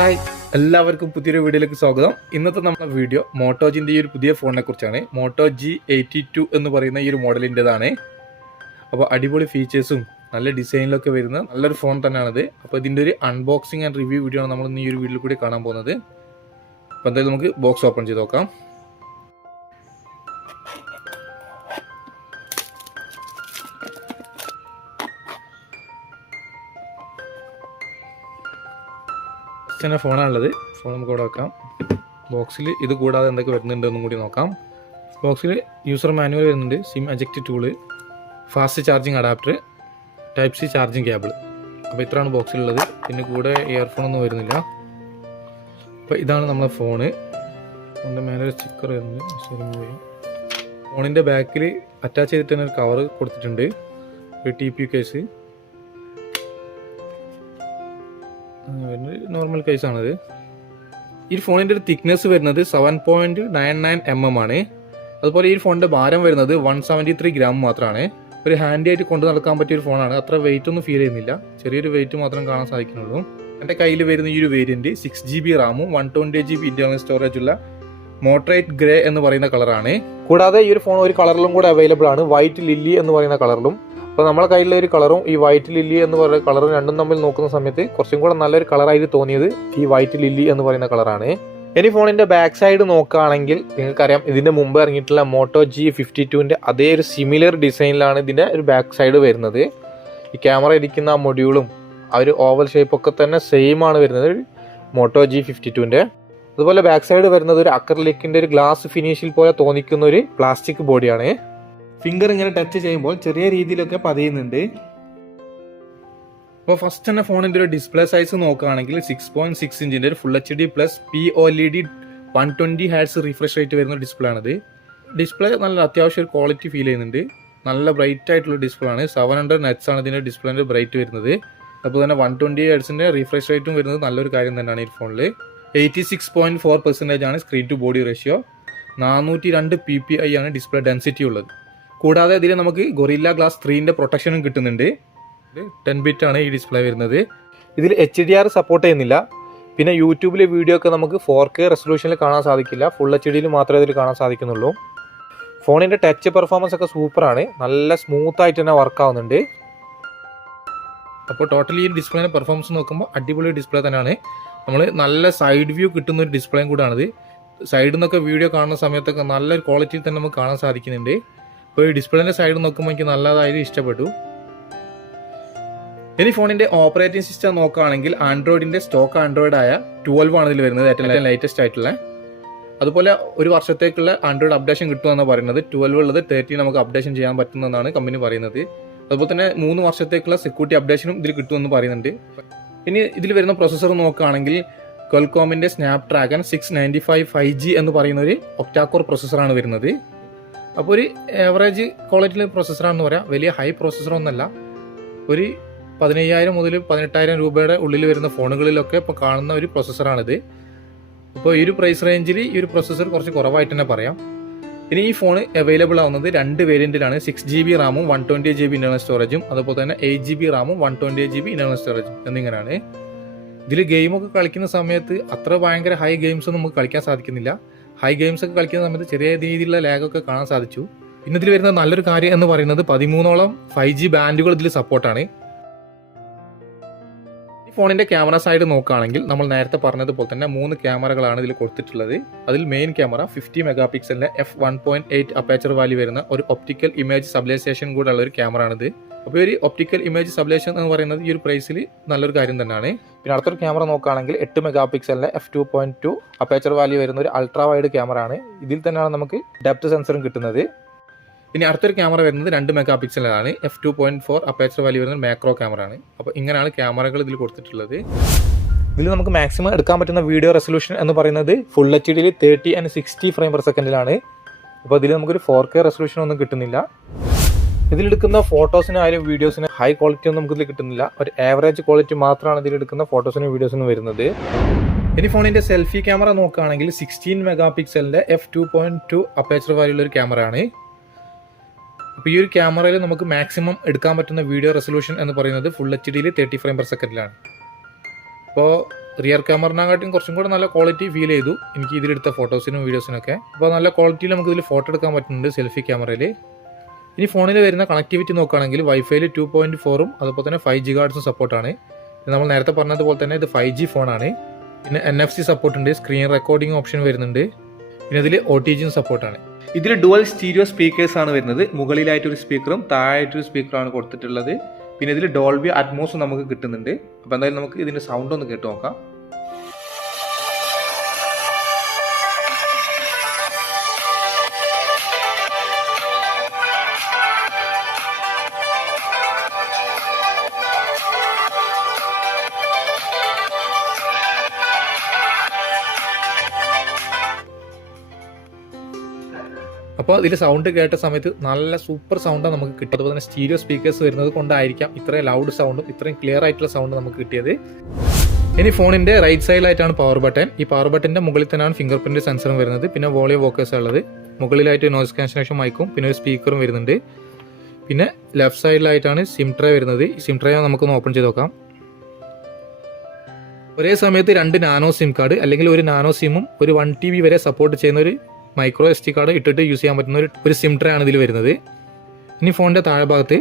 Hi, എല്ലാവർക്കും പുതിയൊരു വീഡിയോയിലേക്ക് സ്വാഗതം. ഇന്നത്തെ നമ്മുടെ വീഡിയോ മോട്ടോജിൻ്റെ ഈ ഒരു പുതിയ ഫോണിനെ കുറിച്ചാണ്. മോട്ടോ G82 എന്ന് പറയുന്ന ഈ ഒരു മോഡലിൻ്റെതാണ്. അപ്പോൾ അടിപൊളി ഫീച്ചേഴ്സും നല്ല ഡിസൈനിലൊക്കെ വരുന്ന നല്ലൊരു ഫോൺ തന്നെയാണിത്. അപ്പോൾ ഇതിൻ്റെ ഒരു അൺബോക്സിങ് ആൻഡ് റിവ്യൂ വീഡിയോ ആണ് നമ്മൾ ഇന്ന് ഈ ഒരു വീഡിയോയിൽ കൂടി കാണാൻ പോകുന്നത്. അപ്പോൾ എന്തായാലും നമുക്ക് ബോക്സ് ഓപ്പൺ ചെയ്ത് നോക്കാം. തന്നെ ഫോണാണുള്ളത്. ഫോൺ നമുക്ക് ഇവിടെ വെക്കാം. ബോക്സിൽ ഇത് കൂടാതെ എന്തൊക്കെ വരുന്നുണ്ടെന്നും കൂടി നോക്കാം. ബോക്സിൽ യൂസർ മാനുവൽ വരുന്നുണ്ട്, SIM eject tool, fast charging adapter, type C charging cable. അപ്പോൾ ഇത്രയാണ് ബോക്സിലുള്ളത്. പിന്നെ കൂടെ ഇയർഫോണൊന്നും വരുന്നില്ല. അപ്പോൾ ഇതാണ് നമ്മളെ ഫോണ്. അതിൻ്റെ മേലെ ഒരു സ്റ്റിക്കർ വരുന്നുണ്ട്. ഫോണിൻ്റെ ബാക്കിൽ അറ്റാച്ച് ചെയ്തിട്ട് തന്നെ ഒരു കവർ കൊടുത്തിട്ടുണ്ട്, ഒരു TP കേസ്. നോർമൽ കേസാണിത്. ഈ ഫോണിൻ്റെ ഒരു തിക്നെസ് വരുന്നത് 7.99 mm ആണ്. അതുപോലെ ഈ ഫോണിൻ്റെ ഭാരം വരുന്നത് 173 ഗ്രാം മാത്രമാണ്. ഒരു ഹാൻഡി ആയിട്ട് കൊണ്ട് നടക്കാൻ പറ്റിയ ഒരു ഫോണാണ്. അത്ര വെയിറ്റ് ഒന്നും ഫീൽ ചെയ്യുന്നില്ല, ചെറിയൊരു വെയിറ്റ് മാത്രം കാണാൻ സാധിക്കുന്നുള്ളൂ. എൻ്റെ കയ്യിൽ വരുന്ന ഈ ഒരു വേരിയൻറ്റ് 6GB റാമും 128GB ഇന്റർണൽ സ്റ്റോറേജ് ഉള്ള മോട്ടറേറ്റ് ഗ്രേ എന്ന് പറയുന്ന കളറാണ്. കൂടാതെ ഈ ഒരു ഫോൺ ഒരു കളറിലും കൂടെ അവൈലബിൾ ആണ്, വൈറ്റ് ലില്ലി എന്ന് പറയുന്ന കളറിലും. അപ്പോൾ നമ്മളെ കയ്യിലുള്ള ഒരു കളറും ഈ വൈറ്റ് ലില്ലി എന്ന് പറയുന്ന കളറും രണ്ടും തമ്മിൽ നോക്കുന്ന സമയത്ത് കുറച്ചും കൂടെ നല്ലൊരു കളറായിട്ട് തോന്നിയത് ഈ വൈറ്റ് ലില്ലി എന്ന് പറയുന്ന കളറാണ്. ഇനി ഫോണിന്റെ ബാക്ക് സൈഡ് നോക്കുകയാണെങ്കിൽ നിങ്ങൾക്കറിയാം, ഇതിന്റെ മുമ്പ് ഇറങ്ങിയിട്ടുള്ള മോട്ടോ G52ന്റെ അതേ ഒരു സിമിലർ ഡിസൈനിലാണ് ഇതിന്റെ ഒരു ബാക്ക് സൈഡ് വരുന്നത്. ഈ ക്യാമറ ഇരിക്കുന്ന ആ മൊഡ്യൂളും ആ ഒരു ഓവൽ ഷേപ്പ് ഒക്കെ തന്നെ സെയിം ആണ് വരുന്നത് മോട്ടോ G52ന്റെ. അതുപോലെ ബാക്ക് സൈഡ് വരുന്നത് ഒരു അക്രലിക്കിന്റെ ഒരു ഗ്ലാസ് ഫിനിഷിൽ പോലെ തോന്നിക്കുന്ന ഒരു പ്ലാസ്റ്റിക് ബോഡിയാണ്. ഫിംഗർ ഇങ്ങനെ ടച്ച് ചെയ്യുമ്പോൾ ചെറിയ രീതിയിലൊക്കെ പതിയുന്നുണ്ട്. അപ്പോൾ ഫസ്റ്റ് തന്നെ ഫോണിൻ്റെ ഒരു ഡിസ്പ്ലേ സൈസ് നോക്കുകയാണെങ്കിൽ 6.6 ഇഞ്ചിൻ്റെ ഒരു full HD plus POLED 120 Hz refresh rate വരുന്ന ഡിസ്പ്ലേ ആണിത്. ഡിസ്പ്ലേ നല്ല അത്യാവശ്യം ഒരു ക്വാളിറ്റി ഫീൽ ചെയ്യുന്നുണ്ട്. നല്ല ബ്രൈറ്റ് ആയിട്ടുള്ള ഡിസ്പ്ലേ ആണ്. 700 nits ആണ് ഇതിൻ്റെ ഡിസ്പ്ലേൻ്റെ ബ്രൈറ്റ് വരുന്നത്. അപ്പോൾ തന്നെ 120 Hzൻ്റെ റിഫ്രഷ് റേറ്റും വരുന്നത് നല്ലൊരു കാര്യം തന്നെയാണ് ഈ ഫോണിൽ. 86.4% ആണ് screen to body ratio. 402 ppi ആണ് ഡിസ്പ്ലേ ഡെൻസിറ്റി ഉള്ളത്. കൂടാതെ ഇതിൽ നമുക്ക് ഗൊറില്ല ഗ്ലാസ് 3ന്റെ പ്രൊട്ടക്ഷനും കിട്ടുന്നുണ്ട്. 10 ബിറ്റ് ആണ് ഈ ഡിസ്പ്ലേ വരുന്നത്. ഇതിൽ HDR സപ്പോർട്ട് ചെയ്യുന്നില്ല. പിന്നെ യൂട്യൂബിലെ വീഡിയോ ഒക്കെ നമുക്ക് 4K റെസൊല്യൂഷനിൽ കാണാൻ സാധിക്കില്ല, ഫുൾ HDയിൽ മാത്രമേ ഇതിൽ കാണാൻ സാധിക്കുന്നുള്ളൂ. ഫോണിൻ്റെ ടച്ച് പെർഫോമൻസ് ഒക്കെ സൂപ്പറാണ്, നല്ല സ്മൂത്ത് ആയിട്ട് തന്നെ വർക്ക് ആവുന്നുണ്ട്. അപ്പോൾ ടോട്ടലി ഈ ഡിസ്പ്ലേൻ്റെ പെർഫോമൻസ് നോക്കുമ്പോൾ അടിപൊളി ഡിസ്പ്ലേ തന്നെയാണ്. നമ്മൾ നല്ല സൈഡ് വ്യൂ കിട്ടുന്ന ഒരു ഡിസ്പ്ലേയും കൂടാണിത്. സൈഡിൽ നിന്നൊക്കെ വീഡിയോ കാണുന്ന സമയത്തൊക്കെ നല്ലൊരു ക്വാളിറ്റിയിൽ തന്നെ നമുക്ക് കാണാൻ സാധിക്കുന്നുണ്ട്. ഇപ്പോൾ ഈ ഡിസ്പ്ലേൻ്റെ സൈഡ് നോക്കുമ്പോൾ എനിക്ക് നല്ലതായിട്ട് ഇഷ്ടപ്പെട്ടു. ഇനി ഫോണിൻ്റെ ഓപ്പറേറ്റിംഗ് സിസ്റ്റം നോക്കുകയാണെങ്കിൽ ആൻഡ്രോയിഡിൻ്റെ സ്റ്റോക്ക് ആൻഡ്രോയിഡ് ആയ 12 ആണ് ഇതിൽ വരുന്നത്, ഏറ്റവും ലേറ്റസ്റ്റ് ആയിട്ടുള്ള. അതുപോലെ ഒരു വർഷത്തേക്കുള്ള ആൻഡ്രോയിഡ് അപ്ഡേഷൻ കിട്ടുമെന്നാണ് പറയുന്നത്. 12 ഉള്ളത് 13 നമുക്ക് അപ്ഡേഷൻ ചെയ്യാൻ പറ്റുന്നതെന്നാണ് കമ്പനി പറയുന്നത്. അതുപോലെ തന്നെ 3 വർഷത്തേക്കുള്ള സെക്യൂരിറ്റി അപ്ഡേഷനും ഇതിൽ കിട്ടുമെന്ന് പറയുന്നുണ്ട്. ഇനി ഇതിൽ വരുന്ന പ്രൊസസ്സർ നോക്കുകയാണെങ്കിൽ ക്വാൽകോമിൻ്റെ സ്നാപ്ഡ്രാഗൺ 695 5G എന്ന് പറയുന്ന ഒരു ഒക്ടാകോർ പ്രൊസസ്സറാണ് വരുന്നത്. അപ്പോൾ ഒരു ആവറേജ് ക്വാളിറ്റിയിലെ പ്രൊസസ്സറാണെന്ന് പറയാം, വലിയ ഹൈ പ്രൊസസ്സറൊന്നുമല്ല. ഒരു 15,000 മുതൽ 18,000 രൂപയുടെ ഉള്ളിൽ വരുന്ന ഫോണുകളിലൊക്കെ ഇപ്പോൾ കാണുന്ന ഒരു പ്രൊസസ്സറാണിത്. അപ്പോൾ ഈ ഒരു പ്രൈസ് റേഞ്ചിൽ ഈ ഒരു പ്രൊസസ്സർ കുറച്ച് കുറവായിട്ട് തന്നെ പറയാം. ഇനി ഈ ഫോൺ അവൈലബിൾ ആവുന്നത് 2 വേരിയൻറ്റിലാണ്, 6GB റാമും 128GB ഇന്റർണൽ സ്റ്റോറേജും, അതുപോലെ തന്നെ 8GB റാമും 128GB ഇന്റർണൽ സ്റ്റോറേജും എന്നിങ്ങനെയാണ്. ഇതിൽ ഗെയിമൊക്കെ കളിക്കുന്ന സമയത്ത് അത്ര ഭയങ്കര ഹൈ ഗെയിംസ് ഒന്നും നമുക്ക് കളിക്കാൻ സാധിക്കുന്നില്ല. ഹൈ ഗെയിംസ് ഒക്കെ കളിക്കുന്ന സമയത്ത് ചെറിയ രീതിയിലുള്ള ലാഗൊക്കെ കാണാൻ സാധിച്ചു. പിന്നെ ഇതിൽ വരുന്ന നല്ലൊരു കാര്യം എന്ന് പറയുന്നത് 13ഓളം 5G ബാൻഡുകൾ ഇതിൽ സപ്പോർട്ടാണ്. ഈ ഫോണിന്റെ ക്യാമറ സൈഡ് നോക്കുകയാണെങ്കിൽ നമ്മൾ നേരത്തെ പറഞ്ഞതുപോലെ തന്നെ 3 ക്യാമറകളാണ് ഇതിൽ കൊടുത്തിട്ടുള്ളത്. അതിൽ main camera 50 മെഗാപിക്സലിന്റെ f1.8 aperture value വരുന്ന ഒരു ഒപ്റ്റിക്കൽ ഇമേജ് സബ്ലേസേഷൻ കൂടെ ഉള്ള ഒരു ക്യാമറ ആണിത്. അപ്പോൾ ഒരു ഒപ്റ്റിക്കൽ ഇമേജ് സബ്ലേഷൻ എന്ന് പറയുന്നത് ഈ ഒരു പ്രൈസിൽ നല്ലൊരു കാര്യം തന്നെയാണ്. പിന്നെ അടുത്തൊരു ക്യാമറ നോക്കുകയാണെങ്കിൽ 8 മെഗാപിക്സലിന്റെ f2.2 അപ്പേച്ചർ വാല്യൂ വരുന്ന ഒരു അൾട്രാ വൈഡ് ക്യാമറ ആണ്. ഇതിൽ തന്നെയാണ് നമുക്ക് ഡെപ്ത് സെൻസറും കിട്ടുന്നത്. ഇനി അടുത്തൊരു ക്യാമറ വരുന്നത് 2 മെഗാപിക്സലാണ്, f2.4 അപ്പേച്ചർ വാല്യൂ വരുന്ന മാക്രോ ക്യാമറ ആണ്. അപ്പോൾ ഇങ്ങനെയാണ് ക്യാമറകൾ ഇതിൽ കൊടുത്തിട്ടുള്ളത്. ഇതിൽ നമുക്ക് മാക്സിമം എടുക്കാൻ പറ്റുന്ന വീഡിയോ റെസൊല്യൂഷൻ എന്ന് പറയുന്നത് ഫുൾ HDയിൽ 30 and 60 ഫ്രെയിം പെർ സെക്കൻഡിലാണ്. അപ്പോൾ ഇതിൽ നമുക്കൊരു 4K റെസൊല്യൂഷൻ ഒന്നും കിട്ടുന്നില്ല. ഇതിലെടുക്കുന്ന ഫോട്ടോസിനായാലും വീഡിയോസിന് ഹൈ ക്വാളിറ്റി ഒന്നും നമുക്കിതിൽ കിട്ടുന്നില്ല, ഒരു ആവറേജ് ക്വാളിറ്റി മാത്രമാണ് ഇതിലെടുക്കുന്ന ഫോട്ടോസിനും വീഡിയോസിനും വരുന്നത്. ഇനി ഫോണിൻ്റെ സെൽഫി ക്യാമറ നോക്കുകയാണെങ്കിൽ 16 മെഗാപിക്സലിൻ്റെ f2.2 അപ്പേച്ചർ വാല്യുള്ള ഒരു ക്യാമറ ആണ്. അപ്പോൾ ഈ ഒരു ക്യാമറയിൽ നമുക്ക് മാക്സിമം എടുക്കാൻ പറ്റുന്ന വീഡിയോ റെസൊല്യൂഷൻ എന്ന് പറയുന്നത് ഫുൾ HDയിൽ 30 ഫ്രെയിം പെർ സെക്കൻഡിലാണ്. അപ്പോൾ റിയർ ക്യാമറിനെക്കാട്ടും കുറച്ചും കൂടെ നല്ല ക്വാളിറ്റി ഫീൽ ചെയ്തു എനിക്ക് ഇതിലെടുത്ത ഫോട്ടോസിനും വീഡിയോസിനൊക്കെ. അപ്പോൾ നല്ല ക്വാളിറ്റിയിൽ നമുക്ക് ഇതിൽ ഫോട്ടോ എടുക്കാൻ പറ്റുന്നുണ്ട് സെൽഫി ക്യാമറയിൽ. ഇനി ഫോണിൽ വരുന്ന കണക്ടിവിറ്റി നോക്കുകയാണെങ്കിൽ വൈഫൈയിൽ 2.4ഉം അതുപോലെ തന്നെ 5 GHz സപ്പോർട്ടാണ്. നമ്മൾ നേരത്തെ പറഞ്ഞതുപോലെ തന്നെ ഇത് 5G ഫോണാണ്. പിന്നെ NFC സപ്പോർട്ട് ഉണ്ട്, സ്ക്രീൻ റെക്കോർഡിംഗ് ഓപ്ഷൻ വരുന്നുണ്ട്, പിന്നെ ഇതിൽ OTG സപ്പോർട്ടാണ്. ഇതിൽ ഡുവൽ സ്റ്റീരിയോ സ്പീക്കേഴ്സ് ആണ് വരുന്നത്. മുകളിലായിട്ടൊരു സ്പീക്കറും താഴായിട്ടൊരു സ്പീക്കറാണ് കൊടുത്തിട്ടുള്ളത്. പിന്നെ ഇതിൽ ഡോൾബി അറ്റ്മോസ് നമുക്ക് കിട്ടുന്നുണ്ട്. അപ്പോൾ എന്തായാലും നമുക്ക് ഇതിൻ്റെ സൗണ്ട് ഒന്ന് കേട്ട് നോക്കാം. അപ്പോൾ ഇതിൽ സൗണ്ട് കേട്ട സമയത്ത് നല്ല സൂപ്പർ സൗണ്ടാണ് നമുക്ക് കിട്ടിയത്. അതുപോലെ തന്നെ സ്റ്റീരിയോ സ്പീക്കേഴ്സ് വരുന്നത് കൊണ്ടായിരിക്കാം ഇത്രയും ലൗഡ് സൗണ്ടും ഇത്രയും ക്ലിയർ ആയിട്ടുള്ള സൗണ്ട് നമുക്ക് കിട്ടിയത്. ഇനി ഫോണിൻ്റെ റൈറ്റ് സൈഡിലായിട്ടാണ് പവർ ബട്ടൺ. ഈ പവർ ബട്ടൻ്റെ മുകളിൽ തന്നെയാണ് ഫിംഗർ പ്രിൻറ്റ് സെൻസറും വരുന്നത്. പിന്നെ വോളിയം വോക്കേഴ്സ് ഉള്ളത്. മുകളിലായിട്ട് നോയ്സ് ക്യാൻസലേഷൻ മൈക്കും പിന്നെ ഒരു സ്പീക്കറും വരുന്നുണ്ട്. പിന്നെ ലെഫ്റ്റ് സൈഡിലായിട്ടാണ് സിം ട്രേ വരുന്നത്. ഈ സിം ട്രേ നമുക്കൊന്ന് ഓപ്പൺ ചെയ്ത് നോക്കാം. ഒരേ സമയത്ത് 2 നാനോ സിം കാർഡ് അല്ലെങ്കിൽ ഒരു നാനോ സിമ്മും ഒരു 1 TB വരെ സപ്പോർട്ട് ചെയ്യുന്ന ഒരു മൈക്രോ SD കാർഡ് ഇട്ടിട്ട് യൂസ് ചെയ്യാൻ പറ്റുന്ന ഒരു സിം ട്രേ ആണ് ഇതിൽ വരുന്നത്. ഇനി ഫോണിൻ്റെ താഴെ ഭാഗത്ത്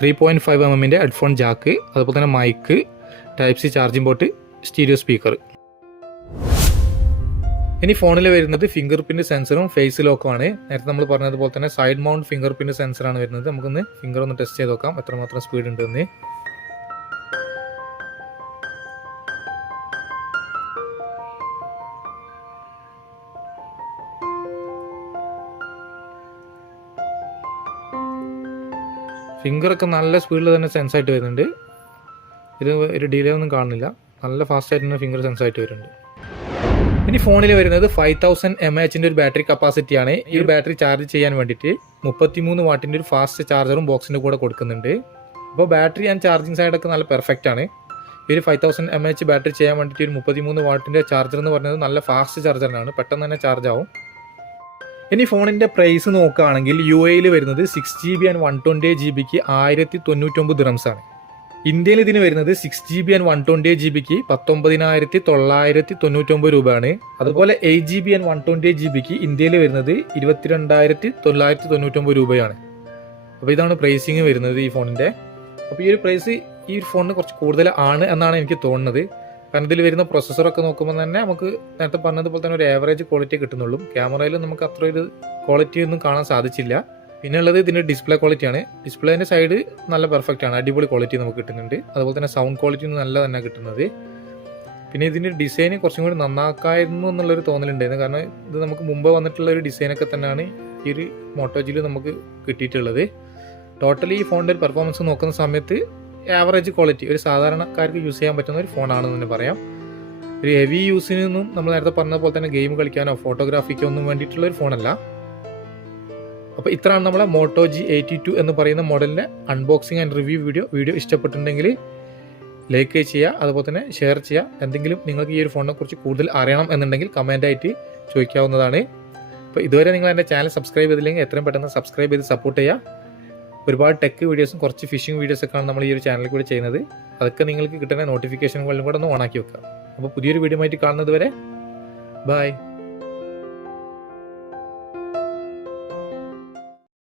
3.5 mm ഹെഡ്ഫോൺ ജാക്ക്, അതുപോലെ തന്നെ mic, Type-C charging port, stereo speaker. ഇനി ഫോണിൽ വരുന്നത് ഫിംഗർ പ്രിൻറ്റ് സെൻസറും ഫേസ് ലോക്കുമാണ്. നേരത്തെ നമ്മൾ പറഞ്ഞതുപോലെ തന്നെ സൈഡ് മൗണ്ട് ഫിംഗർ പ്രിൻറ്റ് സെൻസറാണ് വരുന്നത്. നമുക്കൊന്ന് ഫിംഗർ ഒന്ന് ടെസ്റ്റ് ചെയ്ത് നോക്കാം എത്രമാത്രം സ്പീഡ് ഉണ്ടെന്ന്. ഫിംഗറൊക്കെ നല്ല സ്പീഡിൽ തന്നെ സെൻസ് ആയിട്ട് വരുന്നുണ്ട്. ഇത് ഒരു ഡിലേ ഒന്നും കാണുന്നില്ല, നല്ല ഫാസ്റ്റ് ആയിട്ട് തന്നെ ഫിംഗർ സെൻസ് ആയിട്ട് വരുന്നുണ്ട്. ഇനി ഫോണിൽ വരുന്നത് 5000 mAh ഒരു ബാറ്ററി കപ്പാസിറ്റിയാണ്. ഈ ഒരു ബാറ്ററി ചാർജ് ചെയ്യാൻ വേണ്ടിയിട്ട് 33 വാട്ടിൻ്റെ ഒരു ഫാസ്റ്റ് ചാർജറും ബോക്സിൻ്റെ കൂടെ കൊടുക്കുന്നുണ്ട്. അപ്പോൾ ബാറ്ററി ആൻഡ് ചാർജിങ് സൈഡൊക്കെ നല്ല പെർഫെക്റ്റ് ആണ്. ഈ ഒരു 5000 mAh ബാറ്ററി ചെയ്യാൻ വേണ്ടിയിട്ട് ഒരു 33 വാട്ടിൻ്റെ ചാർജർ എന്ന് പറയുന്നത് നല്ല ഫാസ്റ്റ് ചാർജറാണ്, പെട്ടെന്ന് തന്നെ ചാർജ് ആവും. ഇനി ഫോണിൻ്റെ പ്രൈസ് നോക്കുകയാണെങ്കിൽ UAE വരുന്നത് 6GB and 128GB 1099 dirhams ആണ്. ഇന്ത്യയിൽ ഇതിന് വരുന്നത് 6GB and 128GB 19,999 രൂപയാണ്. അതുപോലെ 8GB and 128GB ഇന്ത്യയിൽ വരുന്നത് 22,999 രൂപയാണ്. അപ്പോൾ ഇതാണ് പ്രൈസിങ് വരുന്നത് ഈ ഫോണിൻ്റെ. അപ്പോൾ ഈ ഒരു പ്രൈസ് ഈ ഫോണിന് കുറച്ച് കൂടുതൽ ആണ് എന്നാണ് എനിക്ക് തോന്നുന്നത്. കാരണം ഇതിൽ വരുന്ന പ്രൊസസ്സറൊക്കെ നോക്കുമ്പോൾ തന്നെ നമുക്ക് നേരത്തെ പറഞ്ഞതുപോലെ തന്നെ ഒരു ആവറേജ് ക്വാളിറ്റി കിട്ടുന്നുള്ളൂ. ക്യാമറയിൽ നമുക്ക് അത്ര ഒരു ക്വാളിറ്റി ഒന്നും കാണാൻ സാധിച്ചില്ല. പിന്നെ ഉള്ളത് ഇതിൻ്റെ ഡിസ്പ്ലേ ക്വാളിറ്റിയാണ്. ഡിസ്പ്ലേൻ്റെ സൈഡ് നല്ല പെർഫെക്റ്റ് ആണ്, അടിപൊളി ക്വാളിറ്റി നമുക്ക് കിട്ടുന്നുണ്ട്. അതുപോലെ തന്നെ സൗണ്ട് ക്വാളിറ്റി നല്ല തന്നെ കിട്ടുന്നത്. പിന്നെ ഇതിൻ്റെ ഡിസൈൻ കുറച്ചും കൂടി നന്നാക്കായിരുന്നു എന്നുള്ളൊരു തോന്നലുണ്ടായിരുന്നു. കാരണം ഇത് നമുക്ക് മുമ്പ് വന്നിട്ടുള്ള ഒരു ഡിസൈനൊക്കെ തന്നെയാണ് ഈ ഒരു മോട്ടോ ജിയിൽ നമുക്ക് കിട്ടിയിട്ടുള്ളത്. ടോട്ടലി ഈ ഫോണിൻ്റെ ഒരു പെർഫോമൻസ് നോക്കുന്ന സമയത്ത് ആവറേജ് ക്വാളിറ്റി, ഒരു സാധാരണക്കാർക്ക് യൂസ് ചെയ്യാൻ പറ്റുന്ന ഒരു ഫോണാണെന്ന് തന്നെ പറയാം. ഒരു ഹെവി യൂസിനൊന്നും നമ്മൾ നേരത്തെ പറഞ്ഞതുപോലെ തന്നെ ഗെയിം കളിക്കാനോ ഫോട്ടോഗ്രാഫിക്കോ ഒന്നും വേണ്ടിയിട്ടുള്ള ഒരു ഫോണല്ല. അപ്പോൾ ഇത്രയാണ് നമ്മളെ മോട്ടോ G82 എന്ന് പറയുന്ന മോഡലിൻ്റെ അൺബോക്സിങ് ആൻഡ് റിവ്യൂ വീഡിയോ ഇഷ്ടപ്പെട്ടിട്ടുണ്ടെങ്കിൽ ലൈക്ക് ചെയ്യുക, അതുപോലെ തന്നെ ഷെയർ ചെയ്യുക. എന്തെങ്കിലും നിങ്ങൾക്ക് ഈ ഒരു ഫോണിനെ കുറിച്ച് കൂടുതൽ അറിയണം എന്നുണ്ടെങ്കിൽ കമൻ്റായിട്ട് ചോദിക്കാവുന്നതാണ്. അപ്പോൾ ഇതുവരെ നിങ്ങൾ എൻ്റെ ചാനൽ സബ്സ്ക്രൈബ് ചെയ്തില്ലെങ്കിൽ എത്രയും പെട്ടെന്ന് സബ്സ്ക്രൈബ് ചെയ്ത് സപ്പോർട്ട് ചെയ്യുക. ഒരുപാട് ടെക് വീഡിയോസും കുറച്ച് ഫിഷിംഗ് വീഡിയോസൊക്കെയാണ് നമ്മൾ ഈ ഒരു ചാനലിൽ കൂടി ചെയ്യുന്നത്. അതൊക്കെ നിങ്ങൾക്ക് കിട്ടുന്ന നോട്ടിഫിക്കേഷനുകളിലും കൂടെ ഒന്ന് ഓണാക്കി വെക്കുക. അപ്പോൾ പുതിയൊരു വീഡിയോ ആയിട്ട് കാണുന്നത് വരെ ബൈ.